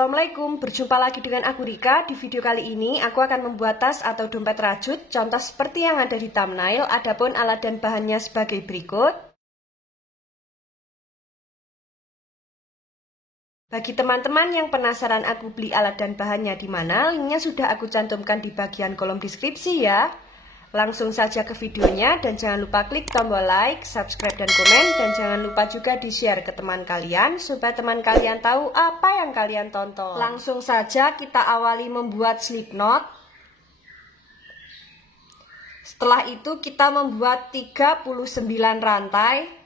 Assalamualaikum, berjumpa lagi dengan aku Rika. Di video kali ini aku akan membuat tas atau dompet rajut, contoh seperti yang ada di thumbnail. Adapun alat dan bahannya sebagai berikut. Bagi teman-teman yang penasaran aku beli alat dan bahannya di mana, linknya sudah aku cantumkan di bagian kolom deskripsi ya. Langsung saja ke videonya dan jangan lupa klik tombol like, subscribe dan komen, dan jangan lupa juga di-share ke teman kalian supaya teman kalian tahu apa yang kalian tonton. Langsung saja kita awali membuat slip knot. Setelah itu kita membuat 39 rantai.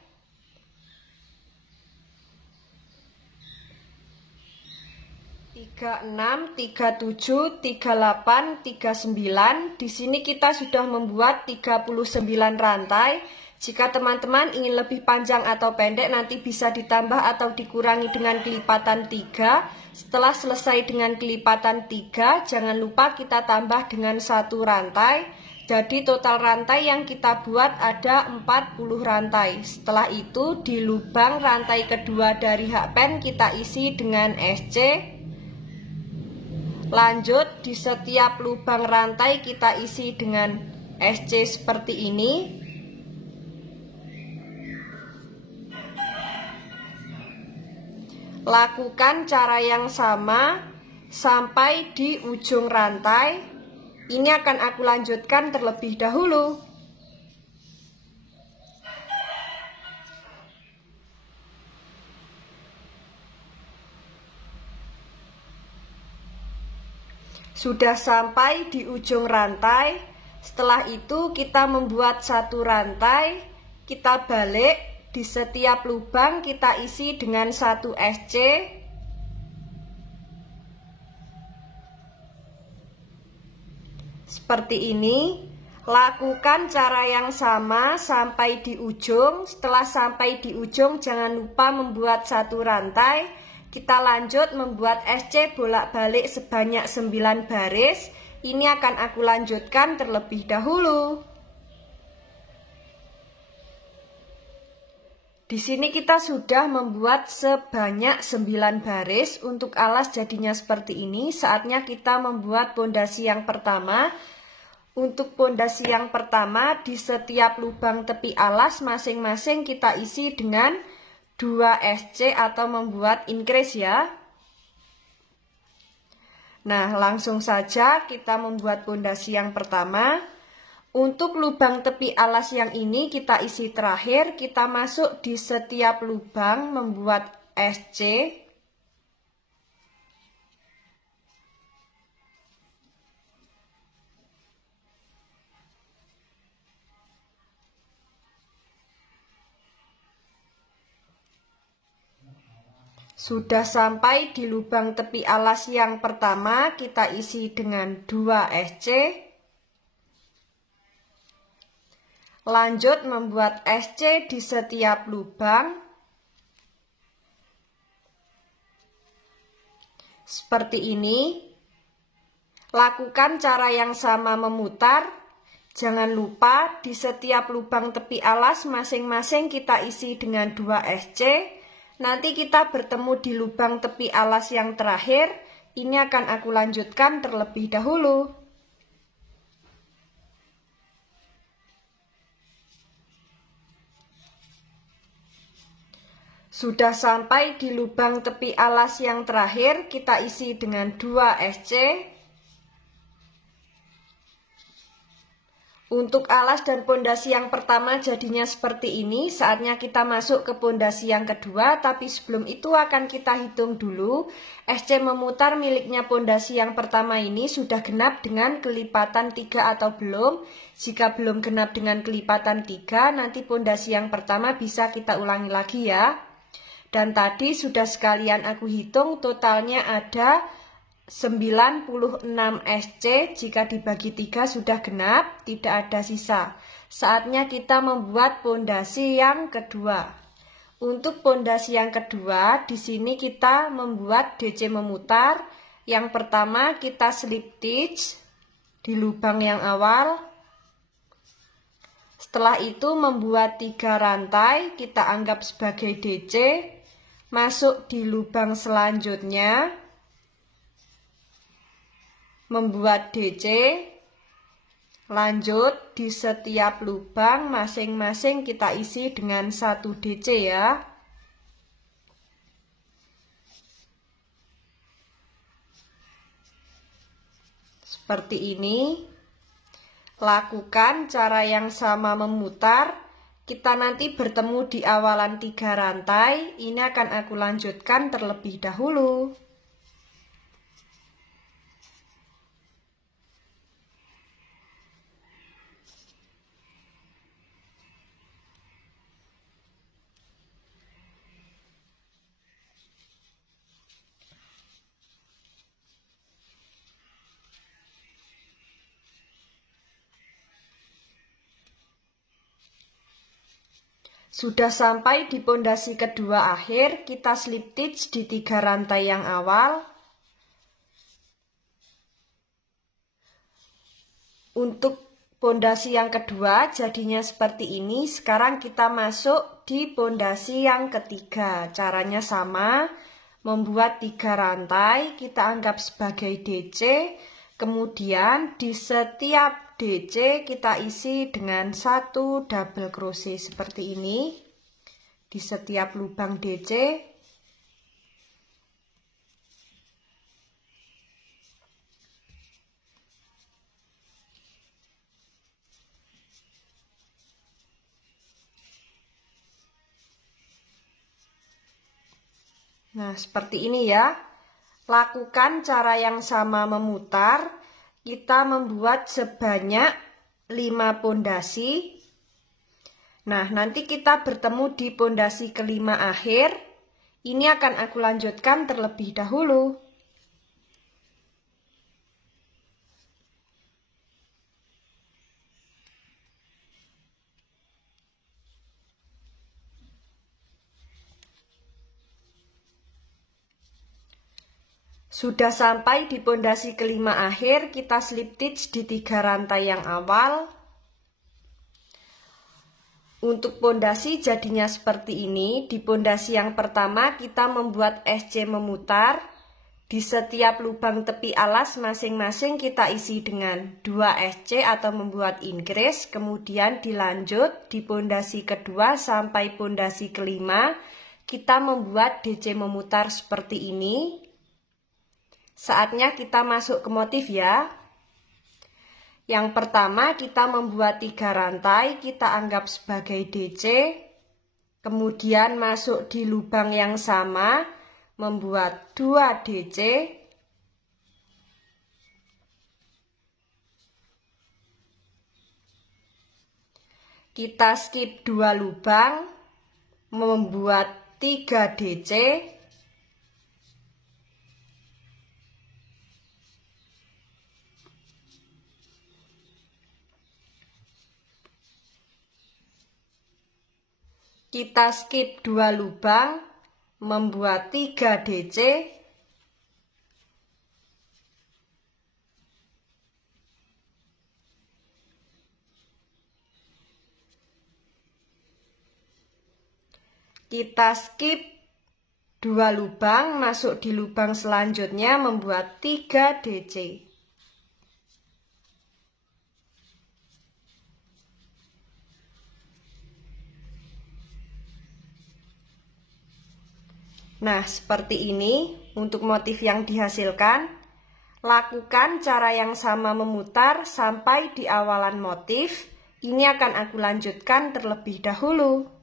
36, 37, 38, 39. Di sini kita sudah membuat 39 rantai. Jika teman-teman ingin lebih panjang atau pendek, nanti bisa ditambah atau dikurangi dengan kelipatan 3. Setelah selesai dengan kelipatan 3, jangan lupa kita tambah dengan 1 rantai. Jadi total rantai yang kita buat ada 40 rantai. Setelah itu di lubang rantai kedua dari hakpen kita isi dengan SC. Lanjut, di setiap lubang rantai kita isi dengan SC seperti ini. Lakukan cara yang sama sampai di ujung rantai. Ini akan aku lanjutkan terlebih dahulu. Sudah sampai di ujung rantai. Setelah itu kita membuat 1 rantai. Kita balik. Di setiap lubang kita isi dengan 1 SC. Seperti ini. Lakukan cara yang sama sampai di ujung. Setelah sampai di ujung jangan lupa membuat 1 rantai. Kita lanjut membuat SC bolak-balik sebanyak 9 baris. Ini akan aku lanjutkan terlebih dahulu. Di sini kita sudah membuat sebanyak 9 baris. Untuk alas jadinya seperti ini. Saatnya kita membuat pondasi yang pertama. Untuk pondasi yang pertama, di setiap lubang tepi alas masing-masing kita isi dengan 2 SC atau membuat increase ya. Nah, langsung saja kita membuat pondasi yang pertama. Untuk lubang tepi alas yang ini kita isi terakhir. Kita masuk di setiap lubang membuat SC. Sudah sampai di lubang tepi alas yang pertama, kita isi dengan 2 SC. Lanjut membuat SC di setiap lubang. Seperti ini. Lakukan cara yang sama memutar. Jangan lupa di setiap lubang tepi alas masing-masing kita isi dengan 2 SC. Nanti kita bertemu di lubang tepi alas yang terakhir. Ini akan aku lanjutkan terlebih dahulu. Sudah sampai di lubang tepi alas yang terakhir. Kita isi dengan 2 SC. Untuk alas dan pondasi yang pertama jadinya seperti ini. Saatnya kita masuk ke pondasi yang kedua. Tapi sebelum itu akan kita hitung dulu. SC memutar miliknya pondasi yang pertama ini sudah genap dengan kelipatan 3 atau belum. Jika belum genap dengan kelipatan 3, nanti pondasi yang pertama bisa kita ulangi lagi ya. Dan tadi sudah sekalian aku hitung totalnya ada 96 SC. Jika dibagi 3 sudah genap, tidak ada sisa. Saatnya kita membuat pondasi yang kedua. Untuk pondasi yang kedua, di sini kita membuat DC memutar. Yang pertama kita slip stitch di lubang yang awal. Setelah itu membuat 3 rantai, kita anggap sebagai DC. Masuk di lubang selanjutnya. membuat DC. Lanjut, di setiap lubang masing-masing kita isi dengan 1 DC ya. Seperti ini. Lakukan cara yang sama memutar. Kita nanti bertemu di awalan 3 rantai. Ini akan aku lanjutkan terlebih dahulu. Sudah sampai di pondasi kedua akhir, kita slip stitch di 3 rantai yang awal. Untuk pondasi yang kedua jadinya seperti ini. Sekarang kita masuk di pondasi yang ketiga. Caranya sama, membuat 3 rantai, kita anggap sebagai DC. Kemudian di setiap DC kita isi dengan 1 double crochet seperti ini di setiap lubang DC. Nah, seperti ini ya. Lakukan cara yang sama memutar. Kita membuat sebanyak 5 pondasi. Nah, nanti kita bertemu di pondasi kelima akhir. Ini akan aku lanjutkan terlebih dahulu. Sudah sampai di pondasi kelima akhir, kita slip stitch di 3 rantai yang awal. Untuk pondasi jadinya seperti ini. Di pondasi yang pertama kita membuat SC memutar. Di setiap lubang tepi alas masing-masing kita isi dengan 2 SC atau membuat increase. Kemudian dilanjut di pondasi kedua sampai pondasi kelima kita membuat DC memutar seperti ini. Saatnya kita masuk ke motif ya. Yang pertama kita membuat 3 rantai, kita anggap sebagai DC. Kemudian masuk di lubang yang sama, membuat 2 DC. Kita skip 2 lubang, membuat 3 DC. Kita skip 2 lubang, membuat 3 DC. Kita skip 2 lubang, masuk di lubang selanjutnya, membuat 3 DC. Nah, seperti ini untuk motif yang dihasilkan. Lakukan cara yang sama memutar sampai di awalan motif. Ini akan aku lanjutkan terlebih dahulu.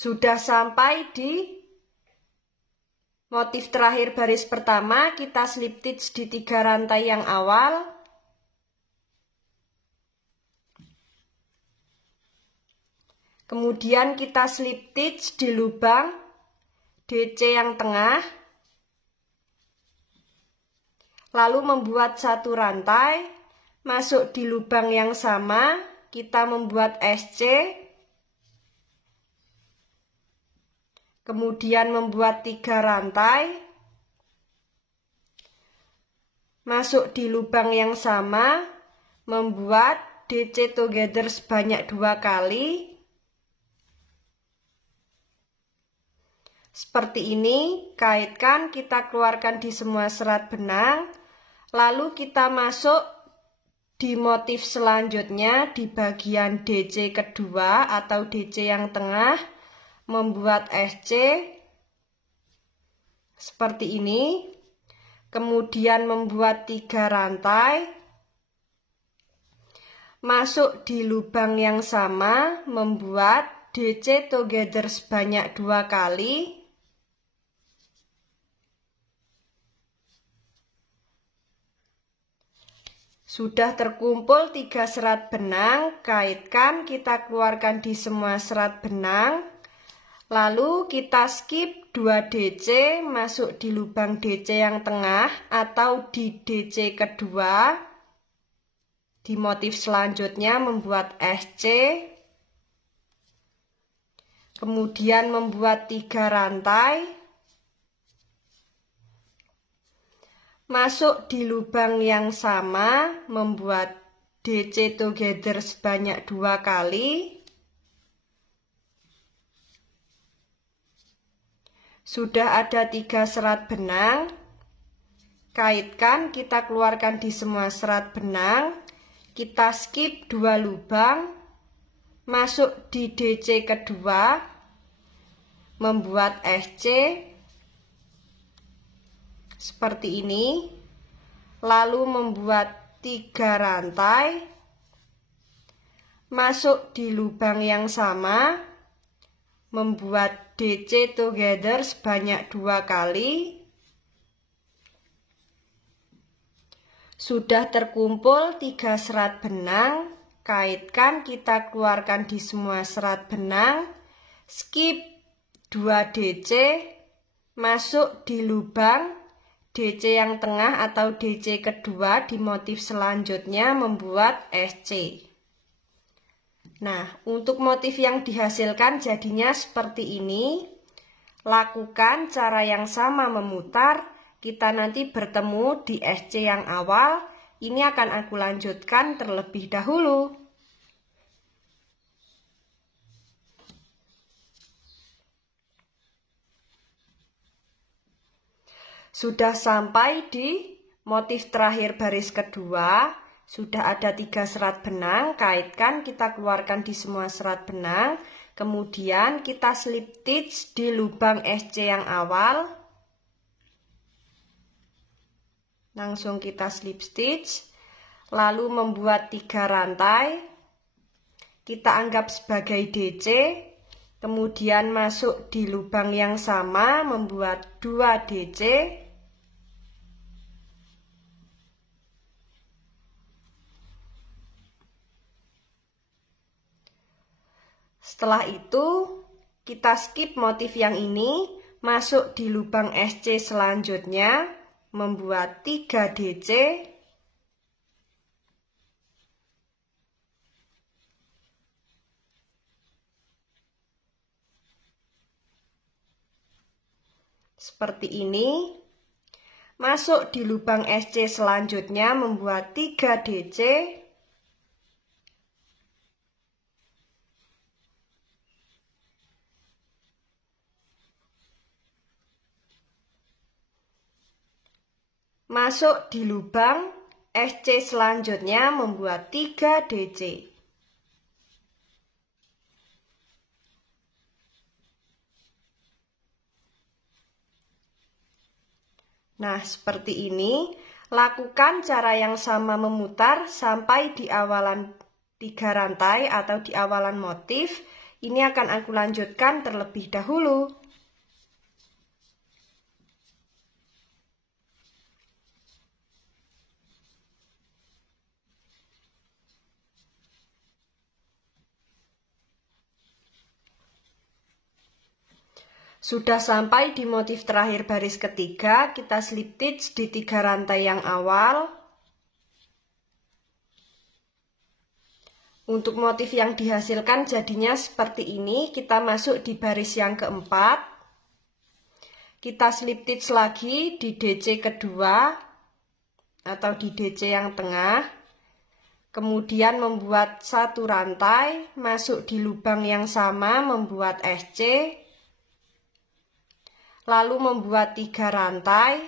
Sudah sampai di motif terakhir baris pertama, kita slip stitch di 3 rantai yang awal. Kemudian kita slip stitch di lubang DC yang tengah. Lalu membuat 1 rantai, masuk di lubang yang sama, kita membuat SC. kemudian membuat 3 rantai, masuk di lubang yang sama, membuat DC together sebanyak 2 kali. Seperti ini, kaitkan, kita keluarkan di semua serat benang, lalu kita masuk di motif selanjutnya di bagian DC kedua atau DC yang tengah, membuat SC seperti ini, kemudian membuat 3 rantai, masuk di lubang yang sama, membuat DC together sebanyak 2 kali. Sudah terkumpul 3 serat benang, kaitkan, kita keluarkan di semua serat benang. Lalu kita skip 2 DC, masuk di lubang DC yang tengah atau di DC kedua. Di motif selanjutnya membuat SC. Kemudian membuat 3 rantai. Masuk di lubang yang sama, membuat DC together sebanyak 2 kali. Sudah ada 3 serat benang. Kaitkan, kita keluarkan di semua serat benang. Kita skip 2 lubang. Masuk di DC kedua, membuat SC. Seperti ini, lalu membuat 3 rantai, masuk di lubang yang sama, membuat DC together sebanyak 2 kali. Sudah terkumpul 3 serat benang, kaitkan, kita keluarkan di semua serat benang, skip 2 DC, masuk di lubang DC yang tengah atau DC kedua di motif selanjutnya, membuat SC. Nah, untuk motif yang dihasilkan jadinya seperti ini. Lakukan cara yang sama memutar. Kita nanti bertemu di SC yang awal. Ini akan aku lanjutkan terlebih dahulu. Sudah sampai di motif terakhir baris kedua, sudah ada 3 serat benang, kaitkan, kita keluarkan di semua serat benang, kemudian kita slip stitch di lubang SC yang awal, langsung kita slip stitch, lalu membuat 3 rantai, kita anggap sebagai DC, kemudian masuk di lubang yang sama, membuat 2 DC. Setelah itu, kita skip motif yang ini, masuk di lubang SC selanjutnya, membuat 3 DC. Seperti ini. Masuk di lubang SC selanjutnya, membuat 3 DC. Masuk di lubang SC selanjutnya, membuat 3 DC. Nah, seperti ini. Lakukan cara yang sama memutar sampai di awalan 3 rantai atau di awalan motif. Ini akan aku lanjutkan terlebih dahulu. Sudah sampai di motif terakhir baris ketiga, kita slip stitch di 3 rantai yang awal. Untuk motif yang dihasilkan jadinya seperti ini, kita masuk di baris yang keempat. Kita slip stitch lagi di DC kedua atau di DC yang tengah. Kemudian membuat satu rantai, masuk di lubang yang sama, membuat SC. Lalu membuat 3 rantai.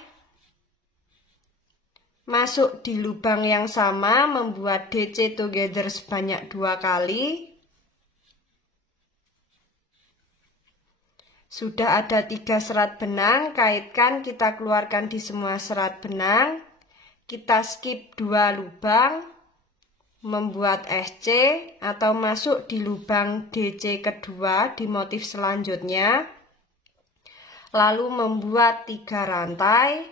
Masuk di lubang yang sama, membuat DC together sebanyak 2 kali. Sudah ada 3 serat benang, kaitkan, kita keluarkan di semua serat benang. Kita skip 2 lubang, membuat SC atau masuk di lubang DC kedua di motif selanjutnya. Lalu membuat 3 rantai.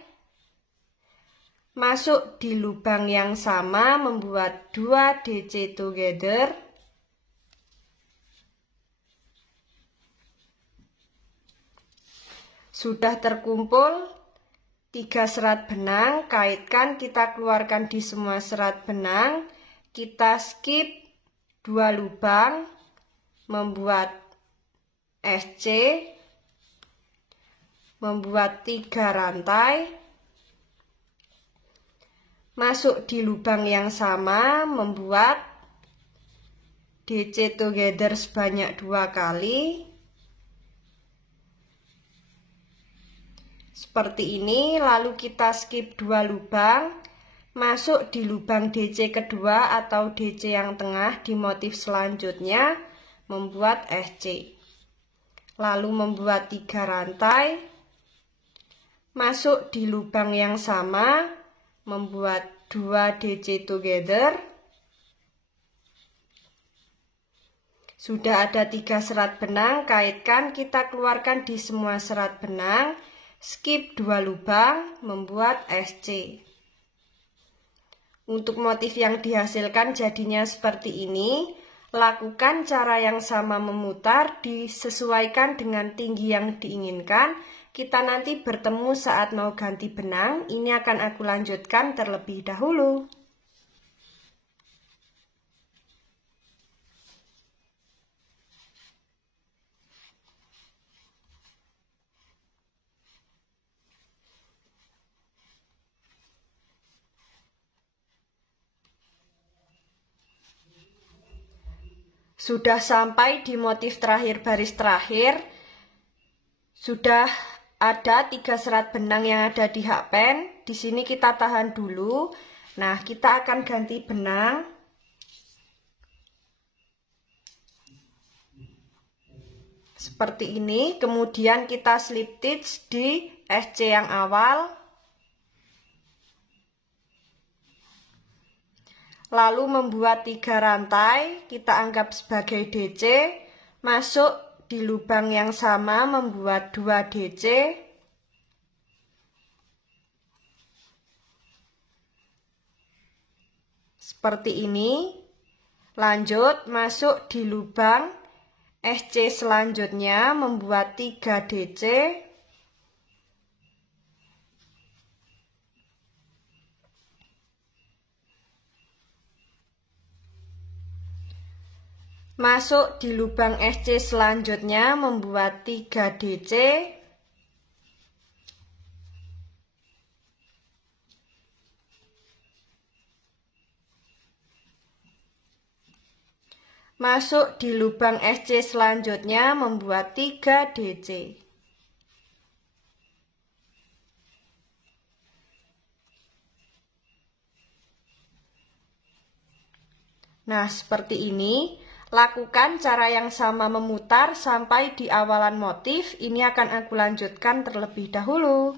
Masuk di lubang yang sama, membuat 2 DC together. Sudah terkumpul 3 serat benang, kaitkan, kita keluarkan di semua serat benang. Kita skip 2 lubang, membuat SC, membuat 3 rantai. Masuk di lubang yang sama, membuat DC together sebanyak 2 kali. Seperti ini, lalu kita skip 2 lubang, masuk di lubang DC kedua atau DC yang tengah di motif selanjutnya, membuat SC. Lalu membuat 3 rantai, masuk di lubang yang sama, membuat 2 DC together. Sudah ada 3 serat benang, kaitkan, kita keluarkan di semua serat benang. Skip 2 lubang, membuat SC. Untuk motif yang dihasilkan jadinya seperti ini. Lakukan cara yang sama memutar, disesuaikan dengan tinggi yang diinginkan. Kita nanti bertemu saat mau ganti benang. Ini akan aku lanjutkan terlebih dahulu. Sudah sampai di motif terakhir baris terakhir. Sudah ada 3 serat benang yang ada di hakpen. Di sini kita tahan dulu. Nah, kita akan ganti benang. Seperti ini. Kemudian kita slip stitch di SC yang awal. Lalu membuat 3 rantai, kita anggap sebagai DC, masuk di lubang yang sama, membuat 2 DC. Seperti ini. Lanjut, masuk di lubang SC selanjutnya, membuat 3 DC. Masuk di lubang SC selanjutnya, membuat 3 DC. Masuk di lubang SC selanjutnya, membuat 3 DC. Nah, seperti ini. Lakukan cara yang sama memutar sampai di awalan motif. Ini akan aku lanjutkan terlebih dahulu.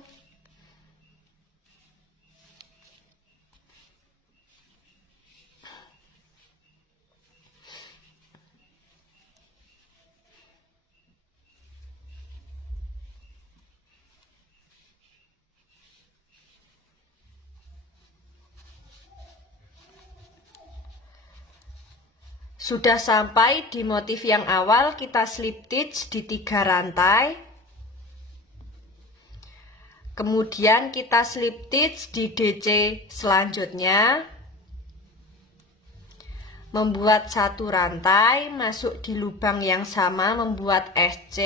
Sudah sampai di motif yang awal, kita slip stitch di 3 rantai. Kemudian kita slip stitch di DC selanjutnya. Membuat 1 rantai, masuk di lubang yang sama, membuat SC.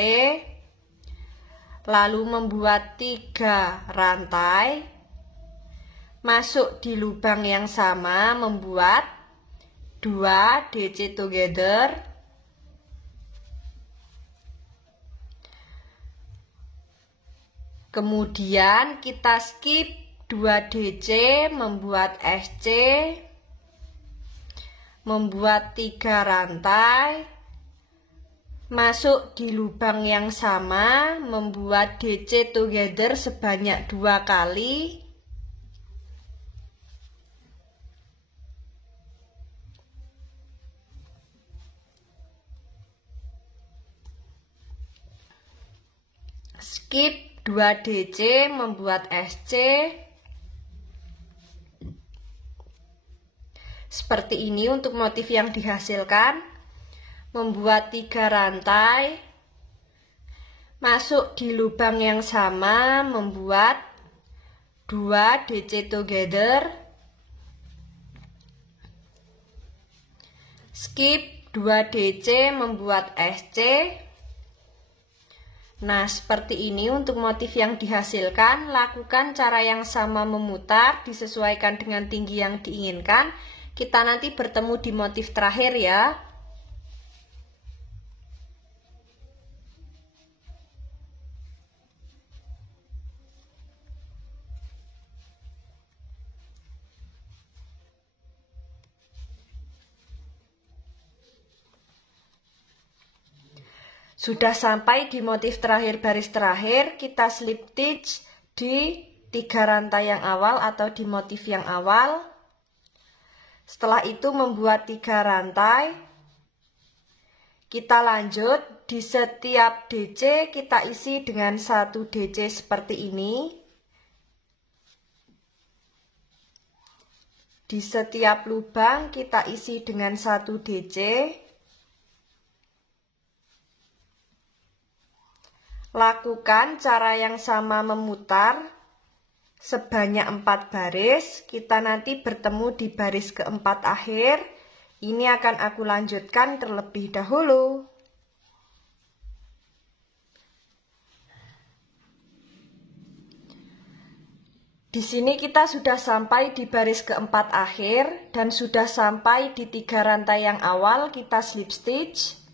lalu membuat 3 rantai, masuk di lubang yang sama, membuat 2 DC together, kemudian kita skip 2 DC, membuat SC, membuat 3 rantai, masuk di lubang yang sama, membuat DC together sebanyak 2 kali, skip 2 DC, membuat SC. Seperti ini untuk motif yang dihasilkan. Membuat 3 rantai, masuk di lubang yang sama, membuat 2 DC together, skip 2 DC, membuat SC. Nah, seperti ini untuk motif yang dihasilkan. Lakukan cara yang sama memutar, disesuaikan dengan tinggi yang diinginkan. Kita nanti bertemu di motif terakhir ya. Sudah sampai di motif terakhir baris terakhir, kita slip stitch di 3 rantai yang awal atau di motif yang awal. Setelah itu membuat 3 rantai. Kita lanjut, di setiap DC kita isi dengan 1 DC seperti ini. Di setiap lubang kita isi dengan 1 DC. Lakukan cara yang sama memutar sebanyak 4 baris. Kita nanti bertemu di baris keempat akhir. Ini akan aku lanjutkan terlebih dahulu. Di sini kita sudah sampai di baris keempat akhir dan sudah sampai di 3 rantai yang awal. Kita slip stitch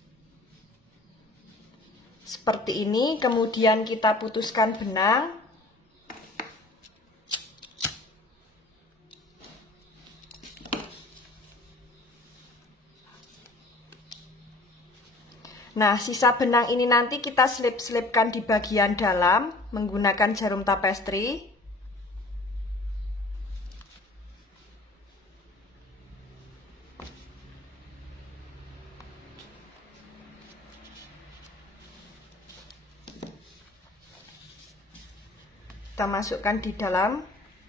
seperti ini, kemudian kita putuskan benang. Nah, sisa benang ini nanti kita selip-selipkan di bagian dalam menggunakan jarum tapestri. Kita masukkan di dalam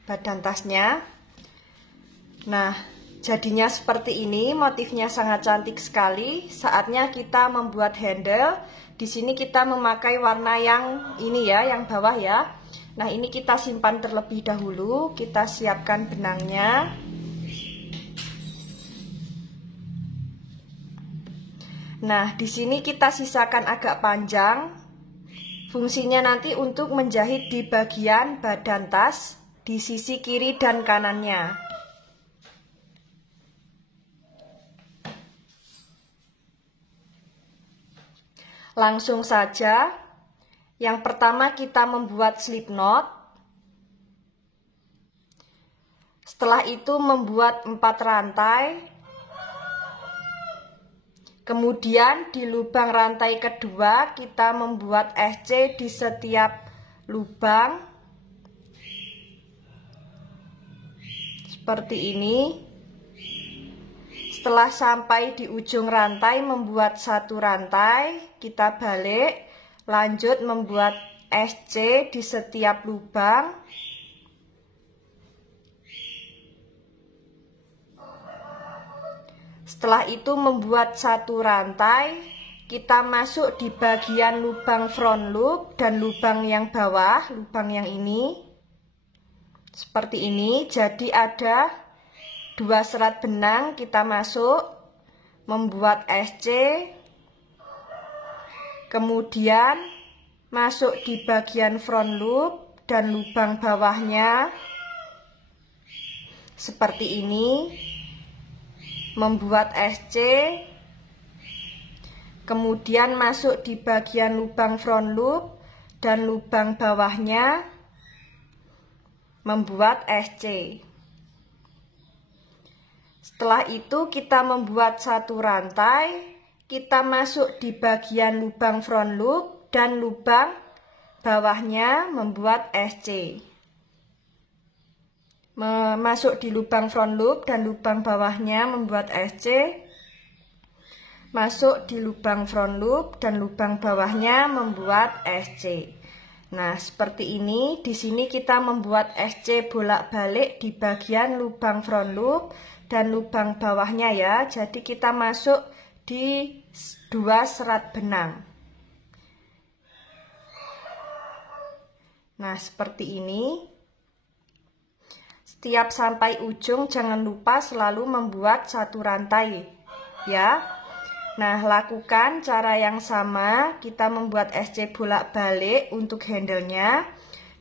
badan tasnya. Nah, jadinya seperti ini, motifnya sangat cantik sekali. Saatnya kita membuat handle. Di sini kita memakai warna yang ini ya, yang bawah ya. Nah, ini kita simpan terlebih dahulu. Kita siapkan benangnya. Nah, di sini kita sisakan agak panjang. Fungsinya nanti untuk menjahit di bagian badan tas di sisi kiri dan kanannya. Langsung saja. Yang pertama kita membuat slip knot. Setelah itu membuat 4 rantai. Kemudian di lubang rantai kedua kita membuat SC di setiap lubang. Seperti ini. Setelah sampai di ujung rantai membuat 1 rantai, kita balik, lanjut membuat SC di setiap lubang. Setelah itu membuat 1 rantai, kita masuk di bagian lubang front loop dan lubang yang bawah, lubang yang ini. Seperti ini, jadi ada 2 serat benang, kita masuk, membuat SC, kemudian masuk di bagian front loop dan lubang bawahnya seperti ini, membuat SC, kemudian masuk di bagian lubang front loop dan lubang bawahnya, membuat SC. Setelah itu kita membuat satu rantai, kita masuk di bagian lubang front loop dan lubang bawahnya, membuat SC. Masuk di lubang front loop dan lubang bawahnya, membuat SC. Masuk di lubang front loop dan lubang bawahnya, membuat SC. Nah, seperti ini. Di sini kita membuat SC bolak-balik di bagian lubang front loop dan lubang bawahnya ya. Jadi kita masuk di 2 serat benang. Nah, seperti ini. Setiap sampai ujung jangan lupa selalu membuat satu rantai ya. Nah, lakukan cara yang sama, kita membuat SC bolak-balik untuk handle-nya,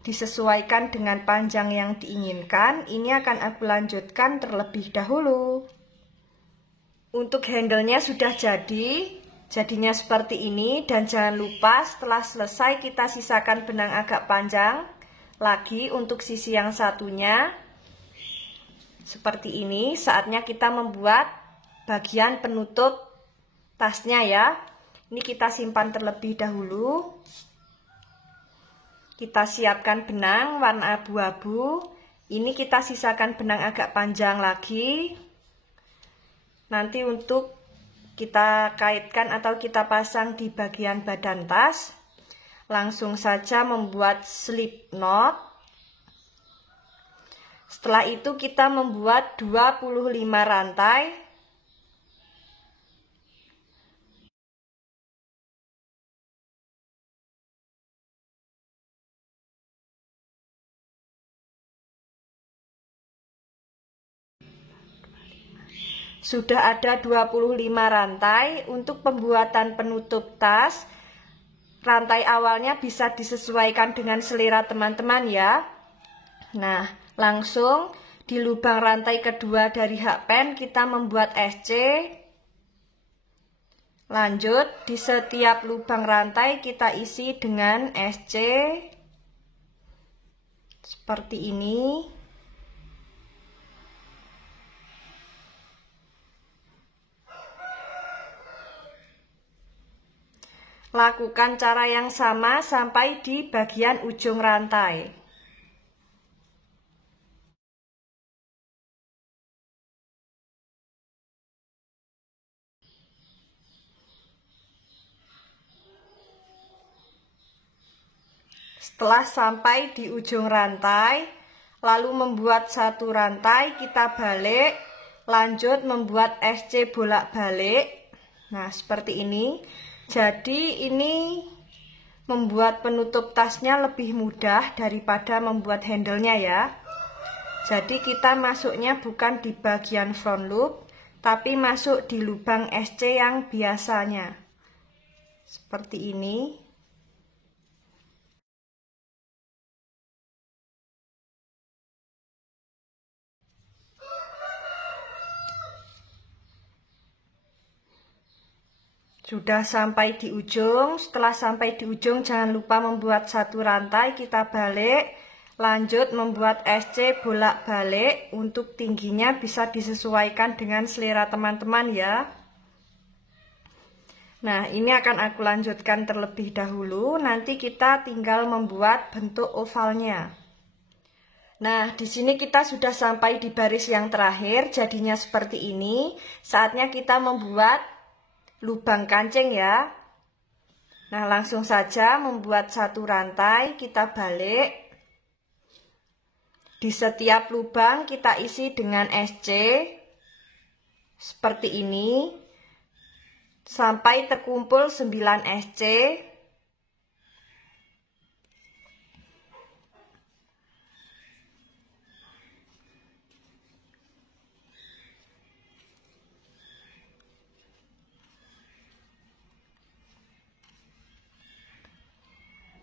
disesuaikan dengan panjang yang diinginkan. Ini akan aku lanjutkan terlebih dahulu. Untuk handle-nya sudah jadi, jadinya seperti ini, dan jangan lupa setelah selesai kita sisakan benang agak panjang lagi untuk sisi yang satunya. Seperti ini, saatnya kita membuat bagian penutup tasnya ya. Ini kita simpan terlebih dahulu. Kita siapkan benang warna abu-abu. Ini kita sisakan benang agak panjang lagi. Nanti untuk kita kaitkan atau kita pasang di bagian badan tas. Langsung saja membuat slip knot. Setelah itu kita membuat 25 rantai. Sudah ada 25 rantai. Untuk pembuatan penutup tas, rantai awalnya bisa disesuaikan dengan selera teman-teman ya. Nah, langsung di lubang rantai kedua dari hakpen kita membuat SC. Lanjut, di setiap lubang rantai kita isi dengan SC. Seperti ini. Lakukan cara yang sama sampai di bagian ujung rantai. Setelah sampai di ujung rantai, lalu membuat satu rantai, kita balik, lanjut membuat SC bolak-balik. Nah, seperti ini. Jadi ini membuat penutup tasnya lebih mudah daripada membuat handle-nya ya. Jadi kita masuknya bukan di bagian front loop, tapi masuk di lubang SC yang biasanya. Seperti ini. Sudah sampai di ujung. Setelah sampai di ujung jangan lupa membuat satu rantai, kita balik, lanjut membuat SC bolak-balik. Untuk tingginya bisa disesuaikan dengan selera teman-teman ya. Nah, ini akan aku lanjutkan terlebih dahulu. Nanti kita tinggal membuat bentuk ovalnya. Nah, di sini kita sudah sampai di baris yang terakhir, jadinya seperti ini. Saatnya kita membuat lubang kancing ya. Nah, langsung saja membuat satu rantai, kita balik. Di setiap lubang kita isi dengan SC seperti ini sampai terkumpul 9 SC.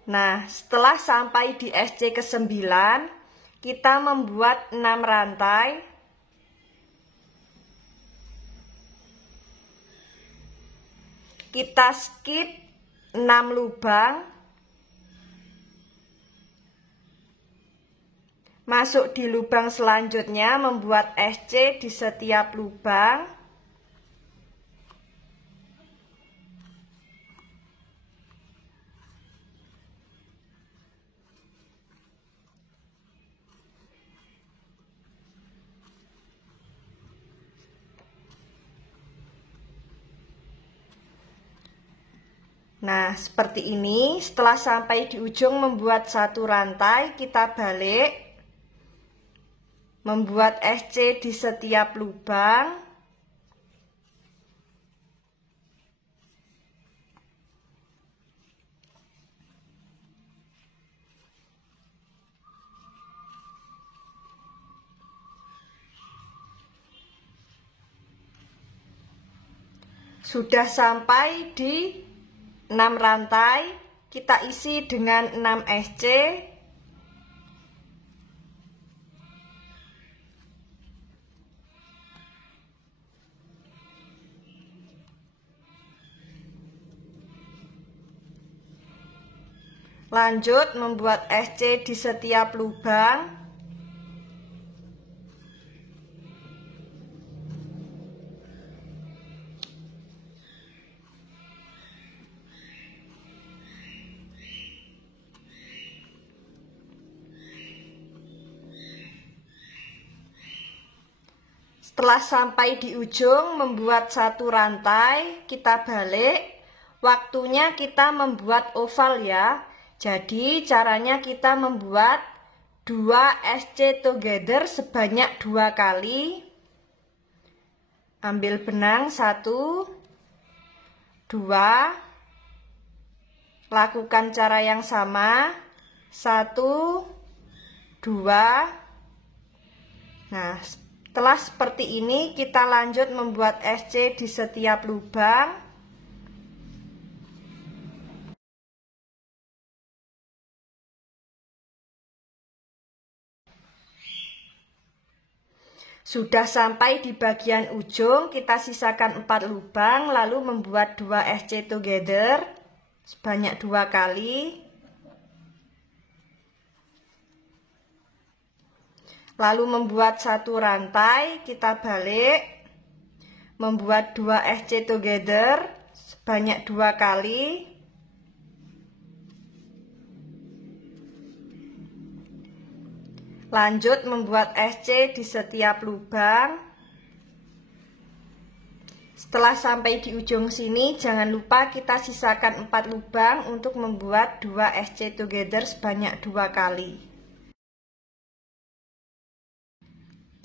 Nah, setelah sampai di SC ke-9, kita membuat 6 rantai. Kita skip 6 lubang. Masuk di lubang selanjutnya, membuat SC di setiap lubang. Nah, seperti ini. Setelah sampai di ujung membuat satu rantai, kita balik, membuat SC di setiap lubang. Sudah sampai di 6 rantai, kita isi dengan 6 SC. Lanjut membuat SC di setiap lubang. Setelah sampai di ujung membuat satu rantai, kita balik. Waktunya kita membuat oval ya. Jadi caranya kita membuat 2 SC together sebanyak 2 kali. Ambil benang 1, 2. Lakukan cara yang sama. 1, 2. Nah, setelah seperti ini, kita lanjut membuat SC di setiap lubang. Sudah sampai di bagian ujung, kita sisakan 4 lubang, lalu membuat 2 SC together sebanyak 2 kali. Lalu membuat satu rantai, kita balik, membuat 2 SC together sebanyak 2 kali. Lanjut membuat SC di setiap lubang. Setelah sampai di ujung sini, jangan lupa kita sisakan 4 lubang untuk membuat 2 SC together sebanyak 2 kali.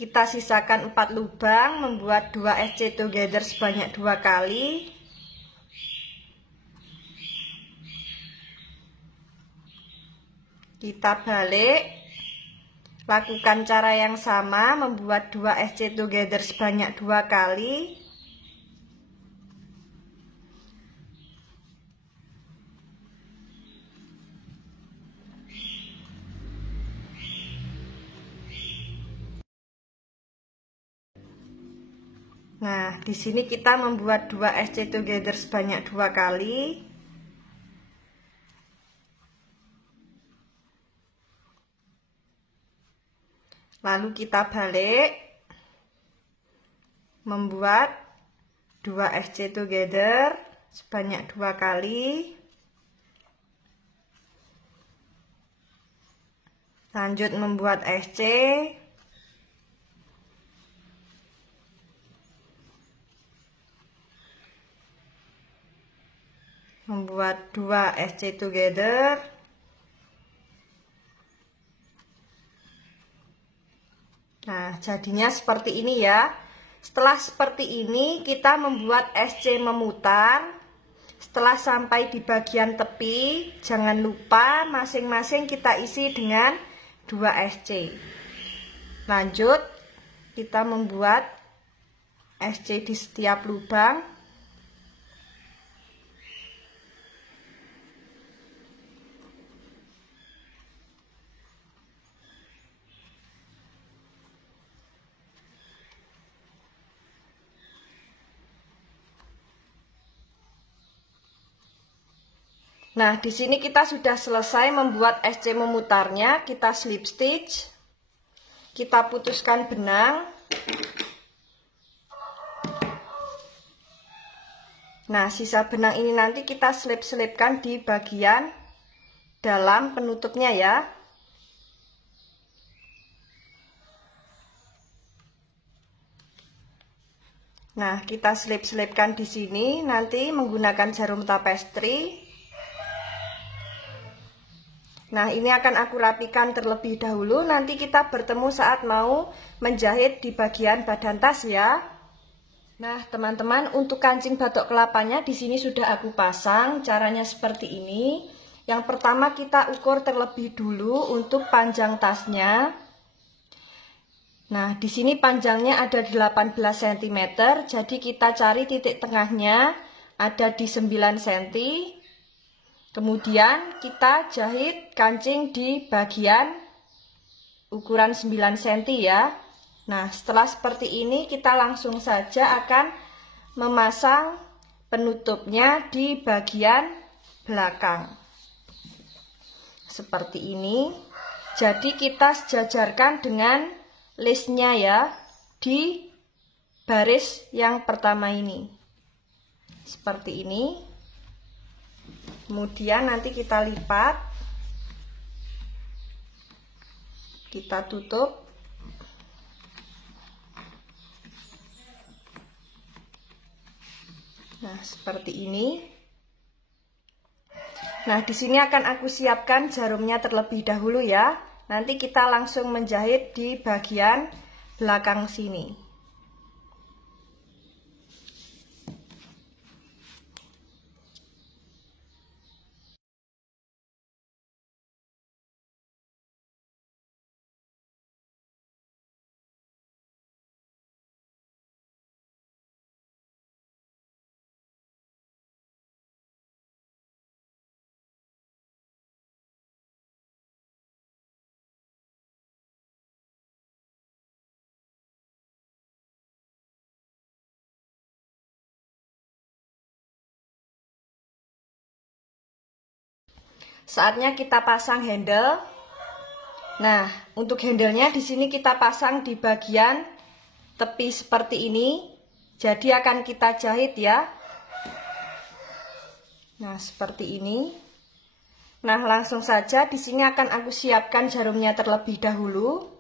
Kita sisakan 4 lubang, membuat 2 SC together sebanyak 2 kali. Kita balik. Lakukan cara yang sama, membuat 2 SC together sebanyak 2 kali. Nah, di sini kita membuat 2 SC together sebanyak 2 kali. Lalu kita balik, membuat 2 SC together sebanyak 2 kali. Lanjut membuat SC. Membuat 2 SC together. Nah, jadinya seperti ini ya. Setelah seperti ini, kita membuat SC memutar. Setelah sampai di bagian tepi, jangan lupa masing-masing kita isi dengan 2 SC. Lanjut, kita membuat SC di setiap lubang. Nah, di sini kita sudah selesai membuat SC memutarnya. Kita slip stitch. Kita putuskan benang. Nah, sisa benang ini nanti kita selip-selipkan di bagian dalam penutupnya ya. Nah, kita selip-selipkan di sini nanti menggunakan jarum tapestri. Nah, ini akan aku rapikan terlebih dahulu. Nanti kita bertemu saat mau menjahit di bagian badan tas ya. Nah, teman-teman, untuk kancing batok kelapanya di sini sudah aku pasang. Caranya seperti ini. Yang pertama kita ukur terlebih dulu untuk panjang tasnya. Nah, di sini panjangnya ada 18 cm. Jadi kita cari titik tengahnya ada di 9 cm. Kemudian kita jahit kancing di bagian ukuran 9 cm ya. Nah, setelah seperti ini kita langsung saja akan memasang penutupnya di bagian belakang. Seperti ini. Jadi kita sejajarkan dengan listnya ya di baris yang pertama ini. Seperti ini. Kemudian nanti kita lipat. Kita tutup. Nah, seperti ini. Nah, di sini akan aku siapkan jarumnya terlebih dahulu ya. Nanti kita langsung menjahit di bagian belakang sini. Saatnya kita pasang handle. Nah, untuk handlenya di sini kita pasang di bagian tepi seperti ini. Jadi akan kita jahit ya. Nah, seperti ini. Nah, langsung saja di sini akan aku siapkan jarumnya terlebih dahulu.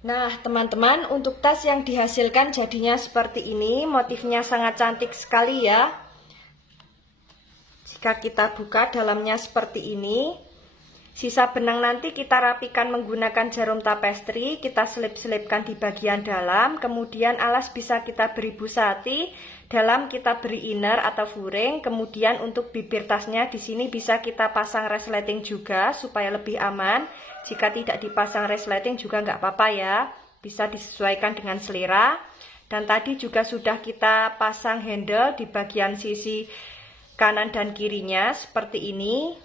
Nah, teman-teman, untuk tas yang dihasilkan jadinya seperti ini. Motifnya sangat cantik sekali ya. Jika kita buka dalamnya seperti ini. Sisa benang nanti kita rapikan menggunakan jarum tapestri. Kita selip-selipkan di bagian dalam. Kemudian alas bisa kita beri busati. Dalam kita beri inner atau furing. Kemudian untuk bibir tasnya di sini bisa kita pasang resleting juga supaya lebih aman. Jika tidak dipasang resleting juga nggak apa-apa ya. Bisa disesuaikan dengan selera. Dan tadi juga sudah kita pasang handle di bagian sisi kanan dan kirinya seperti ini.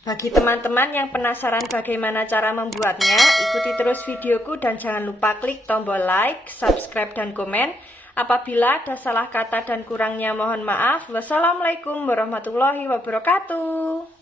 Bagi teman-teman yang penasaran bagaimana cara membuatnya, ikuti terus videoku dan jangan lupa klik tombol like, subscribe, dan komen. Apabila ada salah kata dan kurangnya mohon maaf. Wassalamualaikum warahmatullahi wabarakatuh.